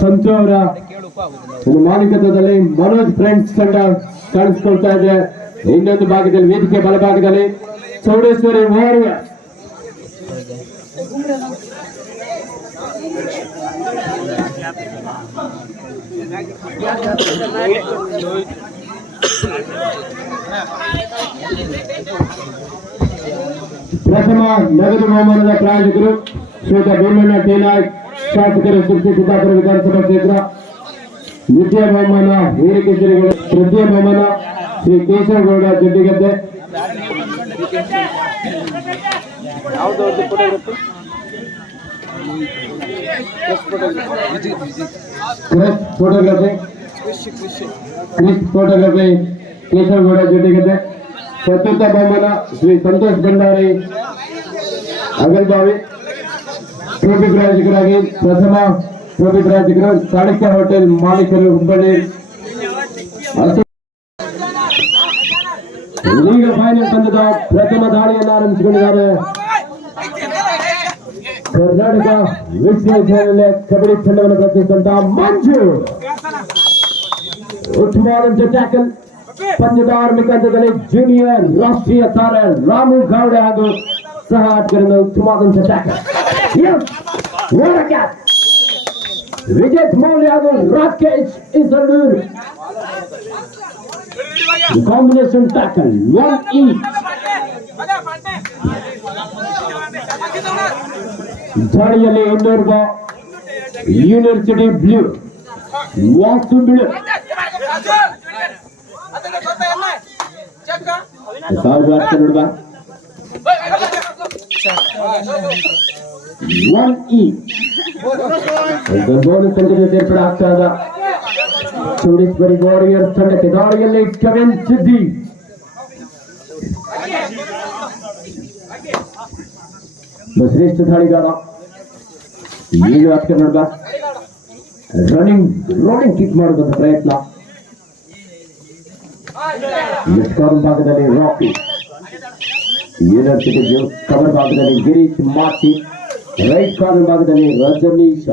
ಸಂತು ಅವರ ಮಾಲೀಕತ್ವದಲ್ಲಿ ಮನೋಜ್ ಫ್ರೆಂಡ್ಸ್ ತಂಡ ಕಾಣಿಸಿಕೊಳ್ತಾ ಇದೆ. ಇನ್ನೊಂದು ಭಾಗದಲ್ಲಿ ವೇದಿಕೆ ಬಲಭಾಗದಲ್ಲಿ ಚೌಡೇಶ್ವರಿ ವಾರಿಯರ್ ಪ್ರಥಮ ನಗದು ಬಹುಮಾನದ ಪ್ರಾಯೋಜಕರು ಶ್ರೀಯುತ ಭೀಮಣ್ಣ ಟೇನಾಯ್, ಶಾಸಕರು ಶಿರ್ಸಿ ಸಿದ್ದಾಪುರ ವಿಧಾನಸಭಾ ಕ್ಷೇತ್ರ. ದ್ವಿತೀಯ ಬಹುಮಾನ ವೀರಕೇಸರಿಗೌಡ, ತೃತೀಯ ಬಹುಮಾನ ಶ್ರೀ ಕೇಶವಗೌಡ ಜಡ್ಡಿಗದ್ದೆ. Photography photography Keshavagowda Jaddigadde. ಚತುರ್ಥ ಬಹುಮಾನ ಶ್ರೀ ಸಂತೋಷ್ ಭಂಡಾರಿ ಅಗಲ್ಬಾವಿ. ಟ್ರೋಫಿ ಪ್ರಾಯೋಜಕರಾಗಿ ಪ್ರಥಮ ಟ್ರೋಫಿ ಪ್ರಾಯೋಜಕರು ಚಾಣಕ್ಯ ಹೋಟೆಲ್ ಮಾಲೀಕರು ಹುಬ್ಬಳ್ಳಿ. ಈಗ ಫೈನಲ್ ತಂಡದ ಪ್ರಥಮ ದಾಳಿಯನ್ನು ಆರಂಭಿಸಿಕೊಂಡಿದ್ದಾರೆ. ಕರ್ನಾಟಕ ವಿಶ್ವವಿದ್ಯಾಲಯ ಕಬಡ್ಡಿ ತಂಡವನ್ನು ಪ್ರತಿನಿಧಿಸುವಂತಹ ಮಂಜು. ಉತ್ತಮವಾದಂತಹ ಟ್ಯಾಕಲ್. ಪಂದ್ಯದ ಆರಂಭಿಕ ಹಂತದಲ್ಲಿ ಜೂನಿಯರ್ ರಾಷ್ಟ್ರೀಯ ತಾರೆ ರಾಮು ಗೌಡ ಹಾಗೂ ಸಹ ಆಟಗಾರರಿಂದ ಉತ್ತಮವಾದಂತಹ ಟ್ಯಾಕಲ್. ವಿಜಯ್ ಮೌಲ್ಯ ಹಾಗೂ Rakesh Isalur combination tackle 1 each. ದಾಳಿಯಲ್ಲಿ ಇನ್ನೋರ್ವ ಯೂನಿವರ್ಸಿಟಿ ಬ್ಲೂ ವಾಸು ಬಿಳು 1 each. ಬೋನಸ್ ಸಂಖ್ಯೆ ಸೇರ್ಪಡೆ ಆಗ್ತಾ ಇದೆ ಚೌಡೇಶ್ವರಿ ವಾರಿಯರ್ ತಂಡಕ್ಕೆ. ದಾಳಿಯಲ್ಲಿ ಕವಿನ್ ಸಿದ್ದಿ ಶ್ರೇಷ್ಠ ದಾಳಿಗಾರ. ಈಗ ಕನ್ನಡ ರನ್ನಿಂಗ್ ಕಿಕ್ ಮಾಡುವಂತ ಪ್ರಯತ್ನ. ಲೆಫ್ಟ್ ಕಾರ್ನರ್ ಭಾಗದಲ್ಲಿ ರಾಕಿ, ಯೂನಿವರ್ಸಿಟಿ ಕವರ್ ಭಾಗದಲ್ಲಿ ಗಿರೀಶ್ ಮಾಚಿ, ರೈಟ್ ಕಾರ್ನರ್ ಭಾಗದಲ್ಲಿ ರಜನೀಶ.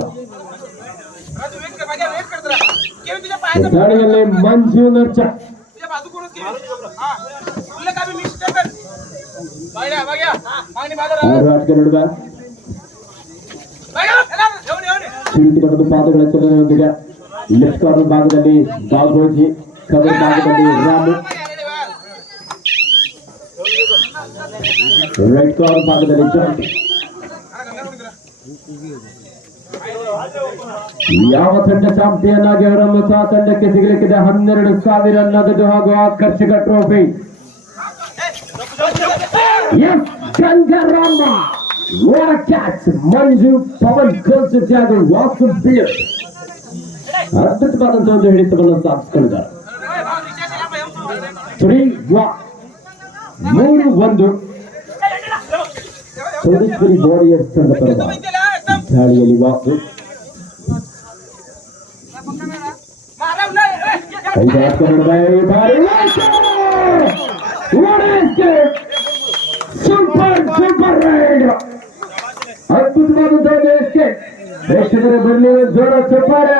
ದಾಳಿಯಲ್ಲಿ ಮಂಜು ನರ್ಚ. ಚಿಂತಿಕರದ ಪಾದಗಳ ಚಲನೆಯೊಂದಿಗೆ ಲೆಫ್ಟ್ ಕಾರ್ನರ್ ಭಾಗದಲ್ಲಿ ಬಾಗೋಜಿ, ಕವರ್ ಭಾಗದಲ್ಲಿ ರಾಮು, ರೈಟ್ ಕಾರ್ನರ್ ಭಾಗದಲ್ಲಿ ಜಾಂಟಿ. ಯಾವ ತಂಡ ಚಾಂಪಿಯನ್ ಆಗಿ ಅವರನ್ನು ಸಹ ತಂಡಕ್ಕೆ ಸಿಗಲಿಕ್ಕಿದೆ 12,000 ನಗದು ಹಾಗೂ ಆಕರ್ಷಕ ಟ್ರೋಫಿ. ಗಂಗಾರಾಮ ಕ್ಯಾಚ್. ಮಂಜು ಪವನ್ ಕಲ್ಸಿಸಿ ಹಾಗೂ ವಾಸು ಬಿಳು ಅದ್ಭುತವಾದಂತಹ ಒಂದು ಹಿಡಿತವನ್ನು ಸಾಧಿಸಿಕೊಂಡಿದ್ದಾರೆ. 3-1 ಚೌಡೇಶ್ವರಿ ವಾರಿಯರ್ಸ್ ತಂಡ ಪರದ ದಾಳಿಯಲ್ಲಿ ವಾಸು. Super raid. ಅದ್ಭುತವಾದಂತಹ ಎಸ್ಕೇಪ್. ಪ್ರೇಕ್ಷಕರ ಬರಲಿ ಜೋರ ಚಪ್ಪಾಳೆ.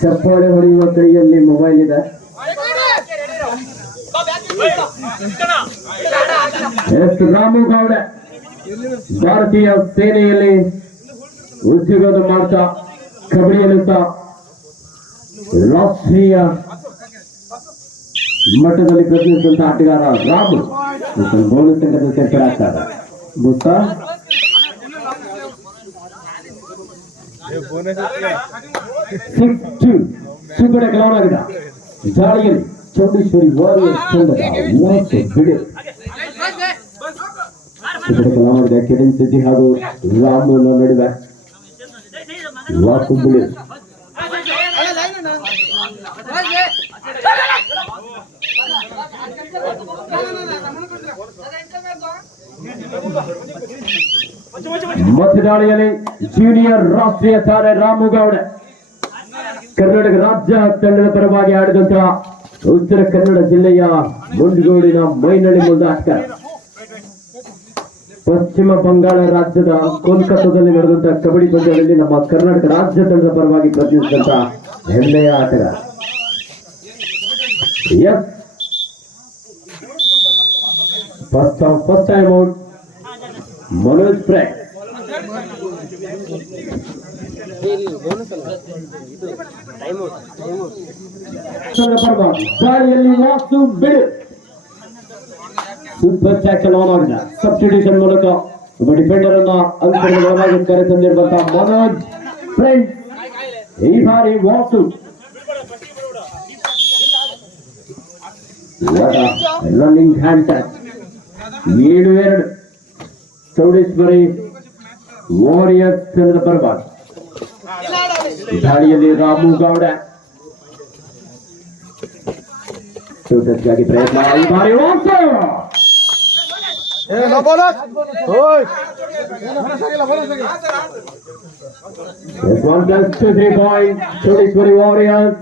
ಚಪ್ಪಾಳೆ ಹೊಡೆಯುವ ಕೈಯಲ್ಲಿ ಮೊಬೈಲ್ ಇದೆ. ಎಸ್ ರಾಮು ಗೌಡ ಭಾರತೀಯ ಸೇನೆಯಲ್ಲಿ ಉದ್ಯೋಗ ಮಾಡ್ತಾ ಕಬಡ್ಡಿಯಲ್ಲಿ ಸಹ ರಾಷ್ಟ್ರೀಯ ಮಟ್ಟದಲ್ಲಿ ಪ್ರತಿನಿಧಿಸುವಂತಹ ಆಟಗಾರ ರಾಮು ಬೋನಸ್ ಸಂಘದ ಸೇರ್ಪಡೆ ಆಗ್ತಾರೆ. ಗೊತ್ತಾ 6-2 ಸೂಪರ್ ಗ್ರೌಂಡ್ ಆಗಿದೆ. ದಾಳಿಯಲ್ಲಿ ಚೌಡೇಶ್ವರಿ ವಾರಿಯರ್ಸ್ ತಂಡದ ವಾಸು ಬಿಡು ಕಲಾವಿದ ಕಿರಣ್ ಸಿದ್ದಿ ಹಾಗೂ ರಾಮು ನಡುವೆ ವಾಸು ಬಿಡು. ಮತದಾಳಿಯಲ್ಲಿ ಜೂನಿಯರ್ ರಾಷ್ಟ್ರೀಯ ತಾರೆ ರಾಮು ಗೌಡ ಕರ್ನಾಟಕ ರಾಜ್ಯ ತಂಡದ ಪರವಾಗಿ ಆಡಿದಂತಹ ಉತ್ತರ ಕನ್ನಡ ಜಿಲ್ಲೆಯ ಮುಂಡಗೋಡಿನ ಮೈನಳ್ಳಿ ಮುಂದಾಟಗಾರ. ಪಶ್ಚಿಮ ಬಂಗಾಳ ರಾಜ್ಯದ ಕೋಲ್ಕತ್ತಾದಲ್ಲಿ ನಡೆದಂತಹ ಕಬಡ್ಡಿ ಪಂದ್ಯದಲ್ಲಿ ನಮ್ಮ ಕರ್ನಾಟಕ ರಾಜ್ಯ ತಂಡದ ಪರವಾಗಿ ಪ್ರತಿನಿಧಿಸಿದಂತ ಹೆಮ್ಮೆಯ ಆಟಗಾರ. Yes, first time out Manoj ಪ್ರೇ. ಗಾಳಿಯಲ್ಲಿ ವಾಸು ಬಿಡು ಸೂಪರ್ ಟ್ಯಾಕಲ್ ಆನ್ ಆಗಿದೆ. ಸಬ್ಸ್ಟಿಟ್ಯೂಷನ್ ಮೂಲಕ ಒಬ್ಬ ಡಿಫೆಂಡರ್ ಅನ್ನ ಅಂಕಣವಾಗಿ ಕರೆ ತಂದಿರುವಂತಹ ಮನೋಜ್ ಫ್ರೆಂಡ್. ಈ ಬಾರಿ Vasu running hand touch. 7-2 Chowdeshwari warriors ತಂಡದ ಪರವಾಗಿ. ದಾಳಿಯಲ್ಲಿ ರಾಮು ಗೌಡ ಪ್ರಯತ್ನ. ಈ ಬಾರಿ Vasu +2-3 points Chowdeshwari warriors.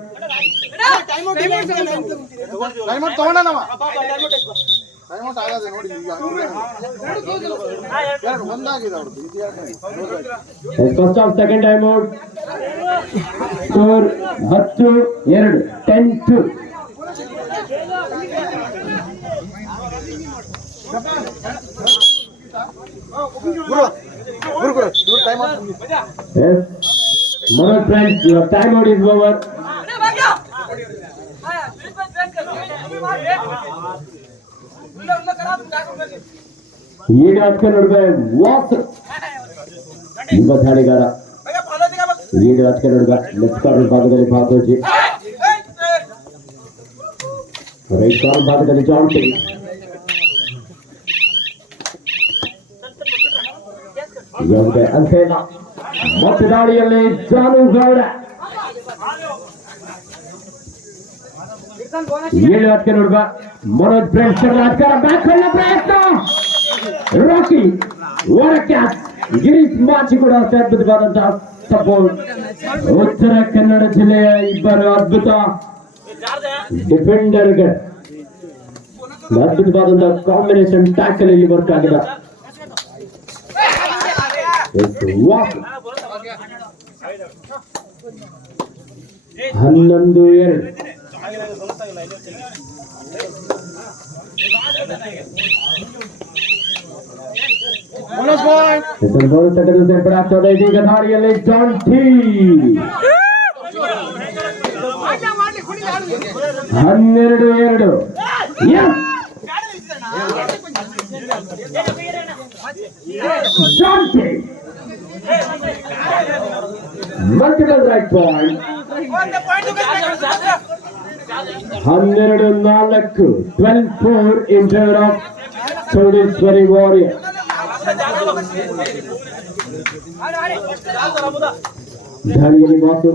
First of second time out. Score 10-2 10-2. Manoj friends, your time out is over. ಈಗ ಹತ್ಕೊಂಡು ನೋಡ್ಬೇ ವಾಸ್ ಯುವ ದಾಳಿಗಾರ. ಈಗ ಹತ್ಕೊಂಡು ನೋಡ್ಬ ಲೆಫ್ಟ್ ಕಾರ್ನರ್ ಭಾಗದಲ್ಲಿ ಭಾಗವಹಿಸಿ, ರೈಟ್ ಕಾರ್ನರ್ ಭಾಗದಲ್ಲಿ ಜಾನ್ಸಿ. ಅಂಕೇನ ಮತ್ತೆ ದಾಳಿಯಲ್ಲಿ ಜಾನು ಗೌಡ. 7 ಹತ್ಕೊಂಡು ನೋಡ್ಬ ಮನೋಜ್ ಫ್ರೆಂಡ್ಸ್ ಬ್ಯಾಕ್ ಪ್ರಯತ್ನ. Rocky over catch. ಗಿರೀಶ್ ಮಾಚಿ ಕೂಡ ಅಷ್ಟೇ ಅದ್ಭುತವಾದಂತಹ ಸಪೋರ್ಟ್. ಉತ್ತರ ಕನ್ನಡ ಜಿಲ್ಲೆಯ ಇಬ್ಬರು ಅದ್ಭುತ ಡಿಫೆಂಡರ್ಗೆ ಅದ್ಭುತವಾದಂತಹ ಕಾಂಬಿನೇಷನ್ ಟ್ಯಾಕಲ್ ಇಲ್ಲಿ ವರ್ಕ್ ಆಗಿದೆ. 11-2 ಈಗ ದಾರಿಯಲ್ಲಿ ಜಾಂಟಿ. 12-2 ಜಾಂಟಿ. Multiple right point. 12-4 12-4 in favor of Chowdeshwari warrior. ದಾಳಿಯಲ್ಲಿ ಮಾತು.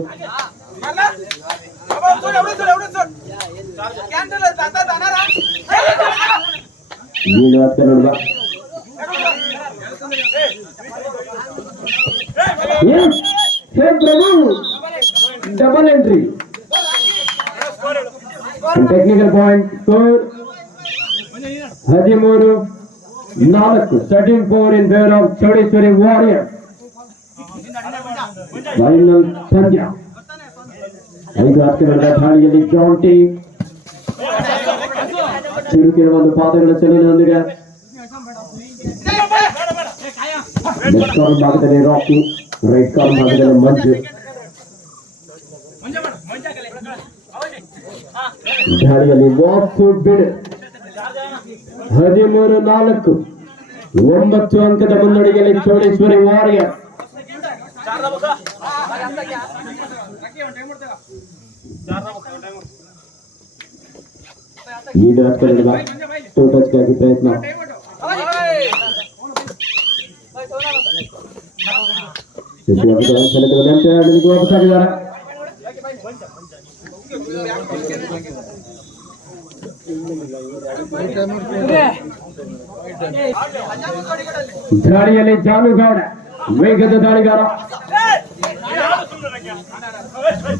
7 ಹತ್ಕೊಂಡು ನೋಡುವ. Double entry. Technical point. Score 13-4 13-4 in favor of Chowdeshwari warrior. Final ಪಂದ್ಯ. 5 ಹತ್ಕೊಂಡು ದಾಳಿಯಲ್ಲಿ ಜಾಂಟಿ ಚಿರುಕಿನ ಒಂದು ಪಾದಗಳ ಚಲನೆಯೊಂದಿಗೆ ಲೆಫ್ಟ್ ಕಾರ್ನರ್ ಭಾಗದಲ್ಲಿ ರಾಕಿ, ರೈಟ್ ಕಾರ್ನರ್ ಭಾಗದಲ್ಲಿ ಮಂಜು. ದಾಳಿಯಲ್ಲಿ ವಾಸು ಬಿಡು. 13-4 9 ಅಂಕದ ಮುನ್ನಡೆಯಲ್ಲಿ ಚೌಡೇಶ್ವರಿ ವಾರಿಯರ್. ಲೀಡ್ ಹತ್ಕೊಂಡು ಟೂ ಟಚ್ಗಾಗಿ ಪ್ರಯತ್ನ. ವಾಪಸ್ಸಾಗಿದ್ದಾರೆ. ದಾಳಿಯಲ್ಲಿ ಜಾನುಗೌಡ ವೇಗದ ದಾಳಿಗಾರ.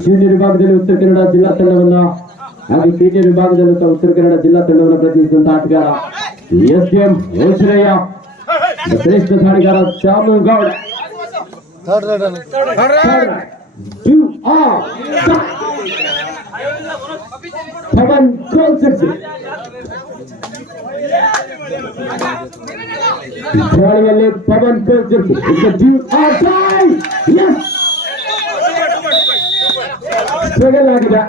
ಜೂನಿಯರ್ ವಿಭಾಗದಲ್ಲಿ ಉತ್ತರ ಕನ್ನಡ ಜಿಲ್ಲಾ ತಂಡವನ್ನ ಹಾಗೂ ಸೀನಿಯರ್ ವಿಭಾಗದಲ್ಲೂ ಉತ್ತರ ಕನ್ನಡ ಜಿಲ್ಲಾ ತಂಡವನ್ನು ಪ್ರತಿನಿಧಿಸಿದಂತಹ ಆಟಗಾರ SM ಯೋಚನೆಯ ಶ್ರೇಷ್ಠ ದಾಳಿಗಾರ ಚಾಮು ಗೌಡ. ಪವನ್ ಕೋಲ್ಸರ್ಸಿ ದಾಳಿಯಲ್ಲಿ ಪವನ್ ಕೋಲ್ಸರ್ಸಿ ಸ್ಟ್ರಗಲ್ ಆಗಿದೆ.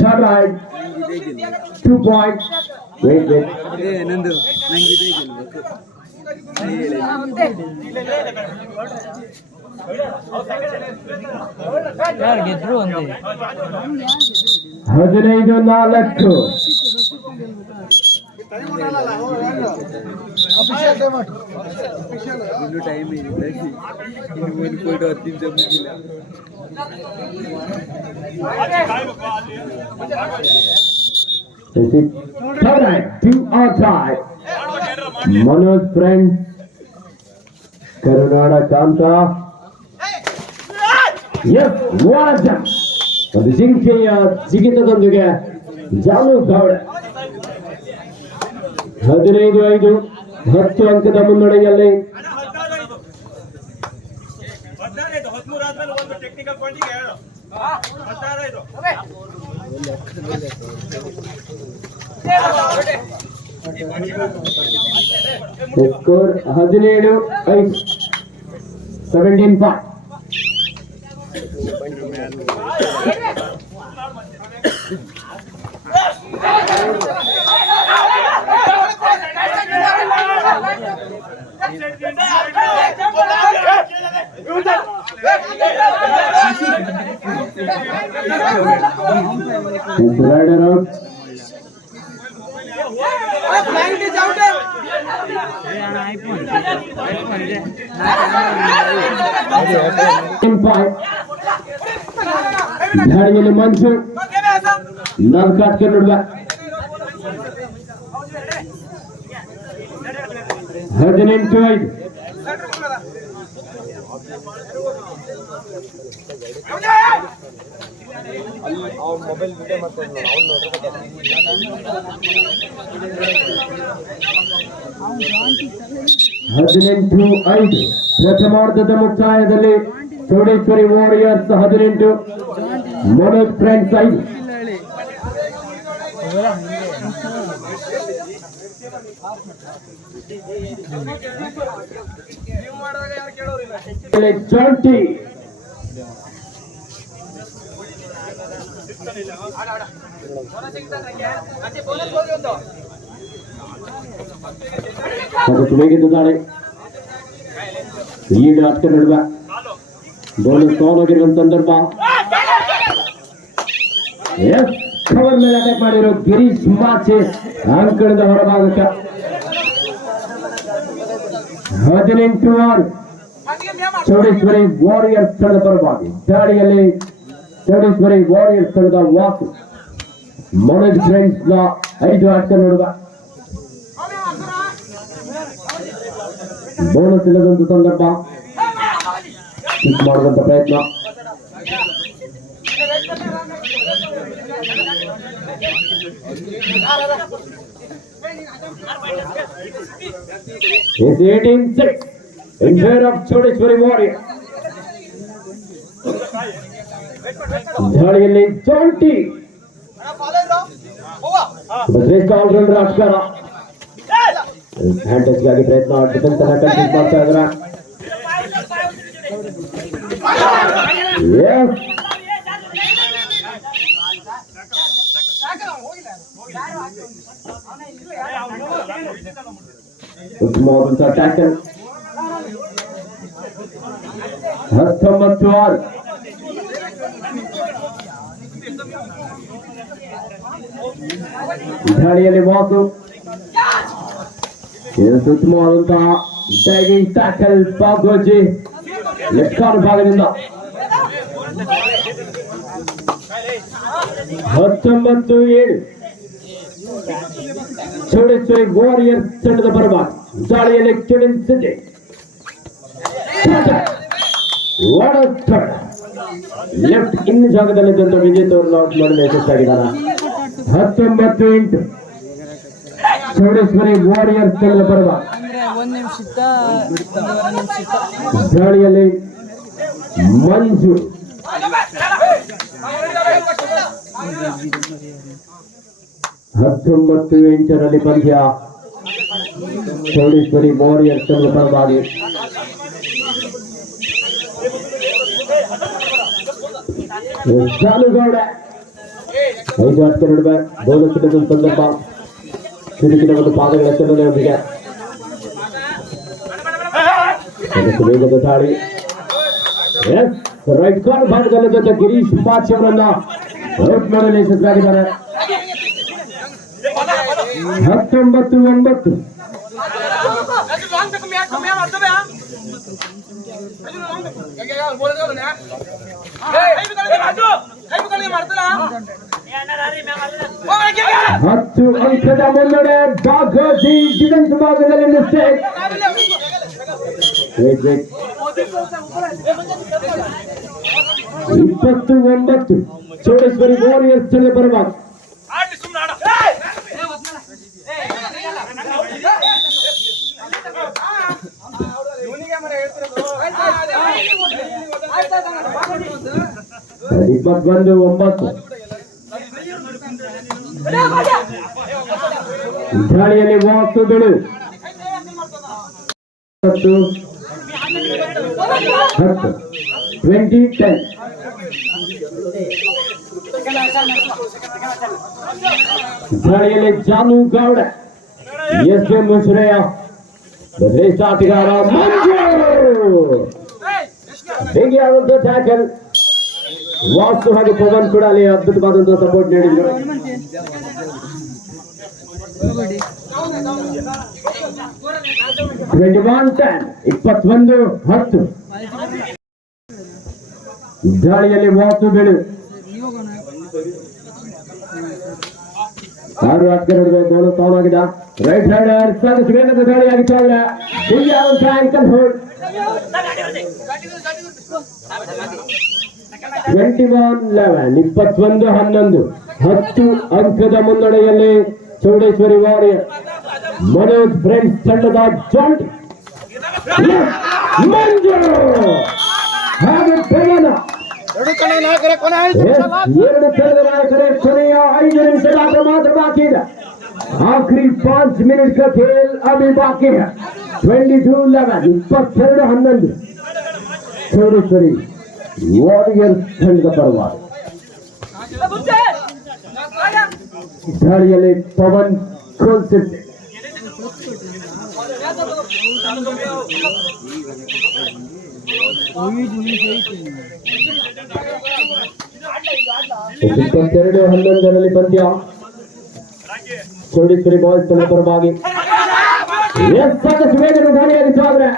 Third right, 2 points. Wait. ಹದಿನೈದು 4. Third right, 2 outside. Manoj friend, Karunada Kanta. Yes, what a jump! ಒಂದು ಜಿಂಕೆಯ ಜಿಗಿತದೊಂದಿಗೆ ಜಾನು ಗೌಡ 15-5 10 ಅಂಕದ ಮುನ್ನಡೆಯಲ್ಲಿ. ಸ್ಕೋರ್ 17-5, 17-5. Rider out. ಧಾಡಿಯಲ್ಲಿ ಮಂಚು ನಾಲ್ ಕಾಟ್ಕೆ ನೋಡುವ 18-5. ಮೊಬೈಲ್ ವಿಡಿಯೋ ಮಾಡ್ಕೊಂಡು 18-5 ಪ್ರಥಮಾರ್ಧದ ಮುಕ್ತಾಯದಲ್ಲಿ ಚೌಡೇಶ್ವರಿ ವಾರಿಯರ್ಸ್ 18, ಮನೋಜ್ ಫ್ರೆಂಡ್ಸ್ 5. ಜಾಂಟಿ ತುಳಿಗಿದ್ದಾಳೆ. ಈಗ ನಾಟಕ ನಡುವ ಬೋನಸ್ ಡೌನ್ ಆಗಿರುವ ಸಂದರ್ಭ. ಕವರ್ ಮೇಲೆ ಅಟ್ಯಾಕ್ ಮಾಡಿರೋ ಗಿರೀಶ್ ಮಾಚೆ ಅಂಕಣದ ಹೊರಭಾಗಕ್ಕೆ 18-6 ಚೌಡೇಶ್ವರಿ ವಾರಿಯರ್ಸ್ ತಂಡದ ಪರವಾಗಿ. ದಾಳಿಯಲ್ಲಿ ಚೌಡೇಶ್ವರಿ ವಾರಿಯರ್ಸ್ ತಂಡದ ವಾಸು ಮನೋಜ್ ಫ್ರೆಂಡ್ಸ್ 5 ಆಟ ನೋಡುವ. ಬೋನಸ್ ಇಲ್ಲದಂತ ಸಂದರ್ಭ ಮಾಡುವಂತ ಪ್ರಯತ್ನ. It's 18-6 in favor of Chodeshwari Warriors. ದಾಳಿಯಲ್ಲಿ ಜಾಂಟಿ ಶ್ರೇಷ್ಠ ಆಲ್ರೌಂಡರ್ ಆಟಗಾರ. ಹ್ಯಾಂಡ್ ಟಚ್ ಗಾಗಿ ಪ್ರಯತ್ನ, ಡಿಫೆನ್ಸ್ ಅನ್ನ ಕಂಪ್ಲೀಟ್ ಮಾಡ್ತಾ ಇದ್ದಾರೆ. ಉತ್ತಮವಾದಂತಹ ಟ್ಯಾಕಲ್. 19-6 ದಾಳಿಯಲ್ಲಿ ವಾಸು. ಉತ್ತಮವಾದಂತಹ diving tackle Bagoji left corner ಭಾಗದಿಂದ. 19-7 ಚೌಡೇಶ್ವರಿ ವಾರಿಯರ್ಸ್ ತಂಡದ ಪರವಾಗಿ. ದಾಳಿಯಲ್ಲಿ ಕಿರಣ್ ಸಿದ್ದೆ ಲೆಫ್ಟ್ ಇನ್ ಜಾಗದಲ್ಲಿದ್ದಂತ ವಿಜೇತ ಅವರು ಔಟ್ ಮಾಡಲು ಯಶಸ್ಸಾಗಿದ್ದಾರೆ. 19-8 ಚೌಡೇಶ್ವರಿ ವಾರಿಯರ್ಸ್ ತಂಡದ ಪರವಾಗಿ ದಾಳಿಯಲ್ಲಿ ಮಂಜು 19-8 ಪಂದ್ಯ ಚೌಡೇಶ್ವರಿ ವಾರಿಯರ್ಸ್ ತಂಡದ ಪರವಾಗಿ ಜಾನುಗೌಡ 5 ಆಟಕ್ಕೆ ನಡುವೆ ಬೋನಸ್ ಸಂದರ್ಭ ಸಿಡುಕಿನ ಒಂದು ಪಾದಗಳ ಚಲನೆಯೊಂದಿಗೆ ವೇಗದ ದಾಳಿ ರೈಟ್ ಕಾರ್ಡ್ ಭಾಗದಲ್ಲಿ ಜೊತೆ ಗಿರೀಶ್ ಪಾಚಿ ಅವರನ್ನ ಔಟ್ ಮಾಡಲು ಯಶಸ್ವಿಯಾಗಿದ್ದಾರೆ 19-9 10 ಅಂಕದ ಮುನ್ನಡೆ ಬಾಗೋಜಿ ಡಿಫೆನ್ಸ್ ಭಾಗದಲ್ಲಿ ಮಿಸ್ಟೇಕ್ 29 ಚೌಡೇಶ್ವರಿ ವಾರಿಯರ್ಸ್ ತಂಡದ ಪರವಾಗಿ ಇಪ್ಪತ್ತೊಂದು 9 ದಾಳಿಯಲ್ಲಿ ವಾಸು ಬೆಳು 20-10 ದಾಳಿಯಲ್ಲಿ ಜಾನು ಗೌಡ ಎಸ್ ಎಂ ಮುಶ್ರೇಯ ಶ್ರೇಷ್ಠ ಆಟಗಾರ ಮಂಜು ಹೇಗಿಯಾದಂತ ಟ್ಯಾಕಲ್ ವಾಸ್ತು ಹಾಗೆ ಪವನ್ ಕೂಡ ಅಲ್ಲಿ ಅದ್ಭುತವಾದಂತಹ ಸಪೋರ್ಟ್ ನೀಡಿದ್ರು 21-10 ದಾಳಿಯಲ್ಲಿ ವಾಸ್ತು ಬೆಳು 6 ಆಟಗಾರರಿಗೆ ಗೋಲು ತಾನಾಗಿದ್ದ ರೈಟ್ ಹ್ಯಾಂಡರ್ ಸಾಕಷ್ಟು ವೇಗದ ದಾಳಿಯಾಗಿತ್ತು ಆದರೆ ಆಂಕಲ್ ಹೋಲ್ಡ್ 21-11 10 ಅಂಕದ ಮುನ್ನಡೆಯಲ್ಲಿ ಚೌಡೇಶ್ವರಿ ವಾರಿಯರ್ ಮನೋಜ್ ಫ್ರೆಂಡ್ಸ್ ತಂಡದ ಜಾಂಟ್ ಮಂಜು ಹಾಗೆ ಪವನ 2 ತಂಡದ ನಾಯಕರೇ ಕೊನೆಯ 5 ನಿಮಿಷದ ಆಟ ಮಾತ್ರ ಬಾಕಿ ಇದೆ आखिरी 5 मिनट का खेल अभी बाकी है 22-11 22-11 चौड़ेश्वरी वारियर्स ತಂಡ ಪರವಾಗಿ ದಾಳಿಯಲ್ಲಿ ಪವನ್ ಕೋಲ್ಸಿರ್ತೆ ಇಪ್ಪತ್ತೆರಡು 11 ಪಂದ್ಯ ಚೌಡೇಶ್ವರಿ ಬಾಯ್ಸ್ ತಂಡ ಪರವಾಗಿ ಸಾಕಷ್ಟು ವೇಗದ ದಾಳಿಯಾಗಿತ್ತು ಆದರೆ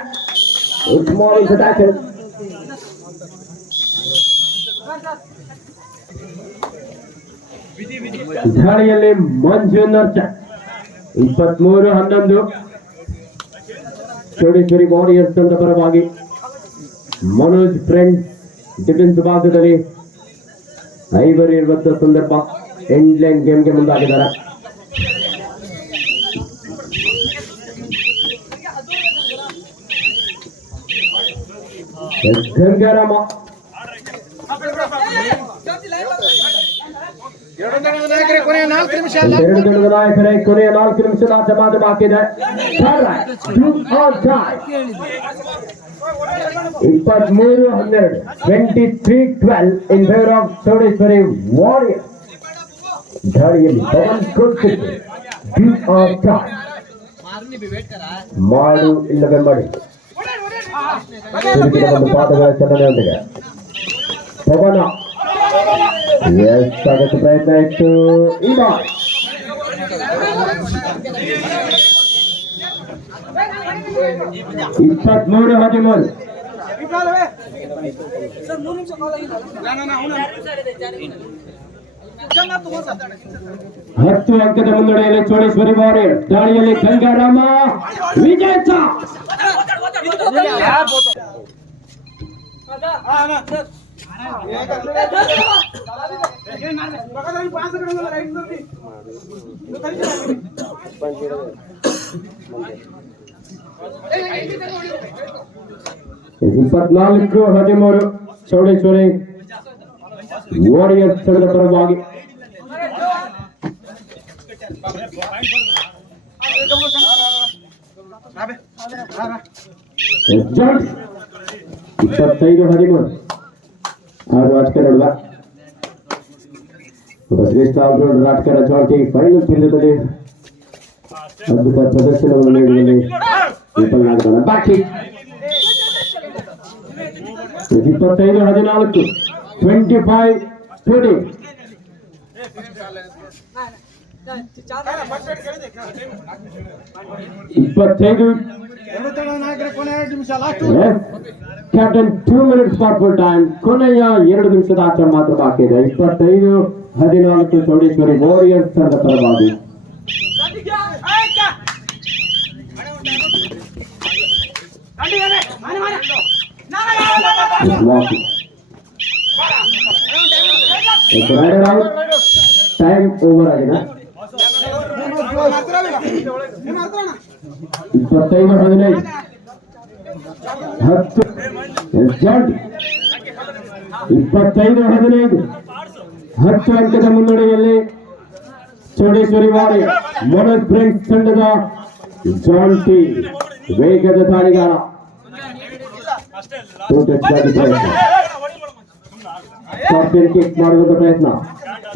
ಉತ್ತಮವಾದ ಟ್ಯಾಕಲ್ ದಾಳಿಯಲ್ಲಿ ಮಂಜು ನರ್ಚ 23-11 ಚೌಡೇಶ್ವರಿ ವಾರಿಯರ್ಸ್ ತಂಡ ಪರವಾಗಿ ಮನೋಜ್ ಫ್ರೆಂಡ್ಸ್ ಡಿಫೆನ್ಸ್ ಭಾಗದಲ್ಲಿ ಐವರಿ ಇರುವಂತಹ ಸಂದರ್ಭ ಎಂಡ್ ಲೈನ್ ಗೇಮ್ಗೆ ಮುಂದಾಗಿದ್ದಾರೆ ಗಂಗಾರಾಮ ಎರಡು ತಂಡದ ನಾಯಕರೇ ಕೊನೆಯ 4 ನಿಮಿಷದ ಆಟ ಮಾತ್ರ ಬಾಕಿ ಇದೆ 23-12 23-12 in favor of Chowdeshwari warrior ದಾಳಿಯಲ್ಲಿ ಪವನ್ ಕೊಡ್ತಿತ್ತು ಮಾಡು ಇಲ್ಲವೇ ಮಾಡಿ ಒಂದು ಪಾದಗಳ ಚಲನೆಯೊಂದಿಗೆ ಪವನ ಸಾಕಷ್ಟು ಪ್ರಯತ್ನ ಇತ್ತು ಈಗ 23-13 10 ಅಂಕದ ಮುನ್ನಡೆಯಲ್ಲಿ ಚೌಡೇಶ್ವರಿ ವಾರಿಯರ್ ದಾಳಿಯಲ್ಲಿ ಗಂಗಾರಾಮ ವಿಜಯ 24-13 ಚೌಡೇಶ್ವರಿ ವಾರಿಯರ್ಸ್ ತಂಡದ ಪರವಾಗಿ ಜಾರ್ಜ್ 25-13 ಆರು ಆಟಗಾರ ನೋಡುವ ಒಬ್ಬ ಶ್ರೇಷ್ಠ ಆಲ್ರೌಂಡರ್ ಆಟಗಾರ ಜಾರ್ಜಿ ಫೈನಲ್ ಪಂದ್ಯದಲ್ಲಿ ಅದ್ಭುತ ಪ್ರದರ್ಶನವನ್ನು ನೀಡುವಲ್ಲಿ ವಿಫಲನಾಗಿದ್ದಾನೆ. ಬಾಕಿ 25-14 25-20 captain 2 minutes for full time. ಕೊನೆಯ 2 ನಿಮಿಷದ ಆಟ ಮಾತ್ರ ಬಾಕಿ ಇದೆ. 25-14 ಚೌಡೇಶ್ವರಿ ವಾರಿಯರ್ಸ್ ತಂಡದ ಪರವಾಗಿ ಟೈಮ್ ಓವರ್ ಆಗಿದೆ. 25-15 25-15 10 ಅಂಕದ ಮುನ್ನಡೆಯಲ್ಲಿ ಚೌಡೇಶ್ವರಿ ವಾರಿ. ಮನೋಜ್ ಫ್ರೆಂಡ್ಸ್ ತಂಡದ ಜಾಂಟಿ ವೇಗದ ದಾಳಿಗಾರ ಕಿಕ್ ಮಾಡುವಂತ ಪ್ರಯತ್ನ.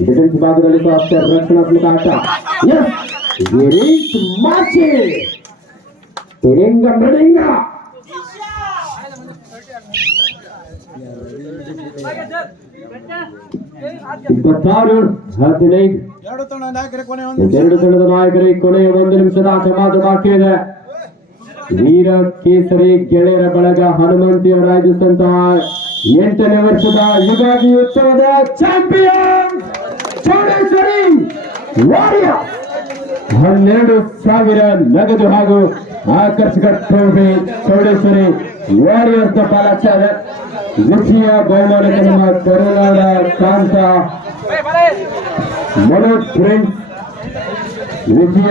ಡಿಫೆನ್ಸ್ ಭಾಗದಲ್ಲಿ ಅಷ್ಟೇ ರಕ್ಷಣಾತ್ಮಕ ಆಟ. ತಿರಂಗ ಮೃದಂಗ 26-15 ಎರಡು ತಂಡದ ನಾಯಕರಿಗೆ ಕೊನೆಯ 1 ನಿಮಿಷದ ಆಟ ಮಾತ್ರ ಬಾಕಿ ಇದೆ. ವೀರ ಕೇಸರಿ ಗೆಳೆಯರ ಬಳಗ ಹನುಮಂತಿಯವರಾಗಿದ್ದಂತಹ 8ನೇ ವರ್ಷದ ಯುಗಾದಿ ಉತ್ಸವದ ಚಾಂಪಿಯನ್ ಚೌಡೇಶ್ವರಿ ವಾರಿಯರ್. 12,000 ನಗದು ಹಾಗೂ ಆಕರ್ಷಕ ಟ್ರೋಫಿ ಚೌಡೇಶ್ವರಿ ವಾರಿಯರ್ಸ್ ಪಾಲಾಗ್ತಾರೆ. ದ್ವಿತೀಯ ಬಹುಮಾನಕ್ಕೆ ನಮ್ಮ ಕರುನಾಡ ಕಾಂತ ಮನೋಜ್ ಫ್ರೆಂಡ್ಸ್ ದ್ವಿತೀಯ